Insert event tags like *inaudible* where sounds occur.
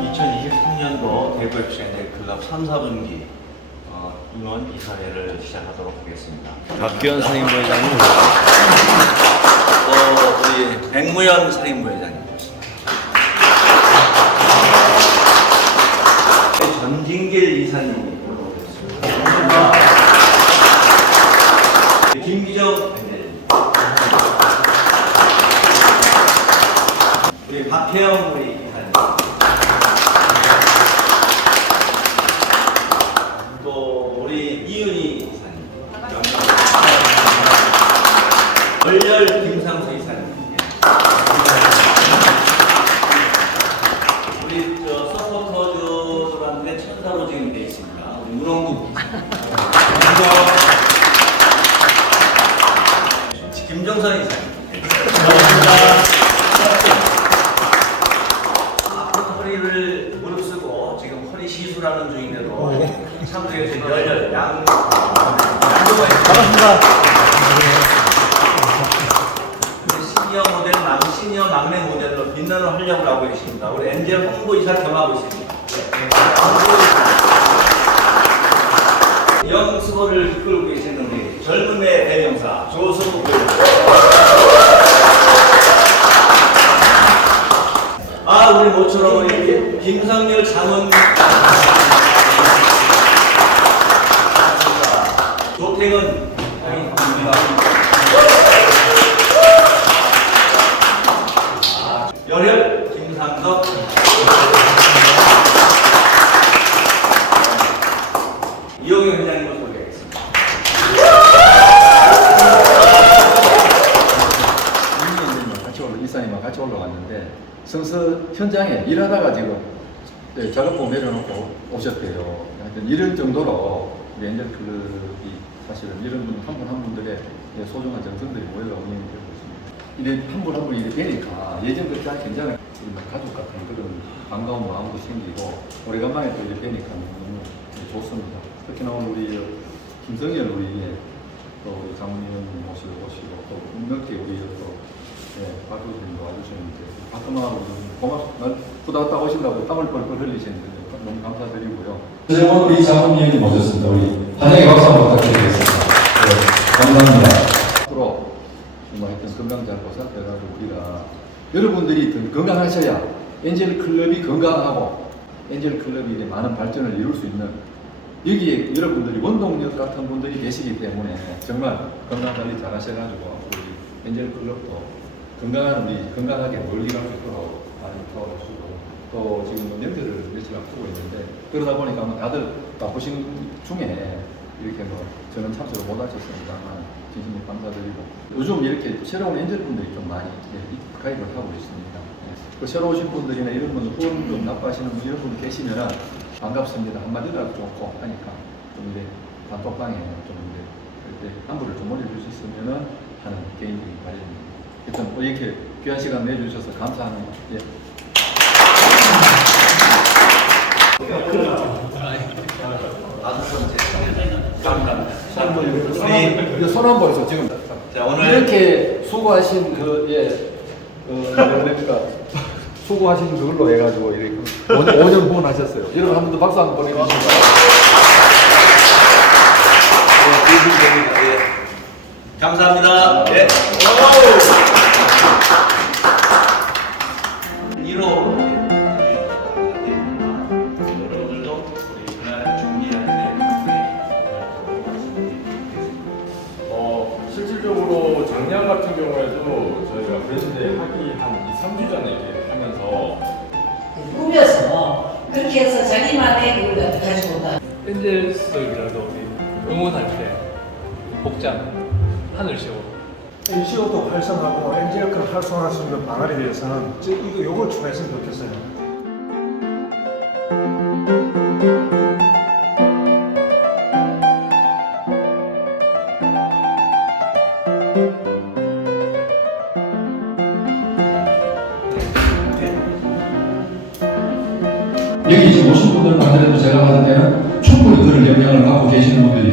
2023년도 대구 FC 클럽 3, 4분기 어, 인원 이사회를 시작하도록 하겠습니다. 박기현 어, 사임부회장님 또 우리 백무현 사임부회장님 전진길 이사님 박혜영 우리 이사님 또 우리 이은희 이사님. 얼열 김상수 이사님. 우리 저 서포터즈들한테 천사로 지금 돼 있습니다. 우리 문홍국. 이사님 김정선 이사님 아픈 허리를 무릅쓰고 지금 허리 시술하는 중인데도 참석해서 열렬 양 반갑습니다. 시니어 모델 막 시니어 막내 모델로 빛나는 활약을 하고 계십니다. 우리 엔젤 홍보이사 겸하고 있습니다. 영수호를 이끌고 계시는 우리 내 대명사 조승우 아 우리 모처럼 우리 김성렬 장원 조태근 아, 열혈 김상덕 이용영 회장님을 소개하겠습니다. 이사님과 같이 올라 이사님과 같이 올라갔는데 성서 현장에 일하다가 지금 네, 작업복 내려놓고 오셨대요. 이런 정도로 엔젤 클럽이 사실은 이런 분 한 분 한 분들의 예, 소중한 정성들이 모여가 운영이 되고 있습니다. 이래 한분 한 분 이래 뵈니까 예전 않게 굉장히 뭐 가족 같은 그런 반가운 마음도 생기고 오래간만에 또 이렇게 뵈니까 너무 좋습니다. 특히나 우리 김성현 우리 또 우리 장모님 모시고 오시고 또 늦게 우리 또 예, 박 교수님도 와주셨는데 가끔만 우리 고맙습니다. 부다 갔다 오신다고 땀을 뻘뻘 흘리시는데 너무 감사드리고요. 오늘 우리 장모님이 모셨습니다. 우리 환영의 박수 한번 부탁드리겠습니다. 네, 감사합니다. 앞으로 정말 하여튼 건강 잘 보살펴가지고 우리가 여러분들이 더 건강하셔야 엔젤 클럽이 건강하고 엔젤 클럽이 이제 많은 발전을 이룰 수 있는 여기에 여러분들이 원동력 같은 분들이 계시기 때문에 정말 건강 관리 잘 하셔가지고 우리 엔젤 클럽도 건강한 우리 건강하게 멀리 갈 수 있도록 많이 도와주시고 또 지금 뭐 며칠 앞두고 있는데 그러다 보니까 뭐 다들 바쁘신 중에 이렇게 뭐 저는 참석을 못 하셨습니다만 진심으로 감사드리고 요즘 이렇게 새로운 엔젤분들이 좀 많이 예, 가입을 하고 있습니다. 예. 그 새로 오신 분들이나 이런 분들 후원 좀 납부하시는 분 이런 분 계시면은 반갑습니다. 한마디라도 좋고 하니까 좀 이제 단톡방에 좀 이제 그때 안부를 좀 올려줄 수 있으면은 하는 개인적인 바람입니다. 일단 뭐 이렇게 귀한 시간 내주셔서 감사하는 예. 우리 손 한번 해서 지금 자, 오늘 이렇게 수고하신 그 예, 어, 그러니까 *laughs* 수고하신 그걸로 해가지고 이렇게 5년, 5년 후원하셨어요. 여러분 한 번 더 박수 한번 보내주시고. 예, 감사합니다. 예. 경우에도 저희가 브랜드 하기 한 2, 3주 전에 이렇게 하면서 꾸며서 그렇게 해서 자기만의 그걸 가지고 온다. 밴드스이라도 우리 응원할 때 복장 하늘식으로 NCO도 활성하고 엔젤클 활성화할 수 있는 방안에 대해서는 저 이거 요걸 추가했으면 좋겠어요. 하더라도 제가 봤을 때는 충분히 그런 역량을 갖고 계시는 분들이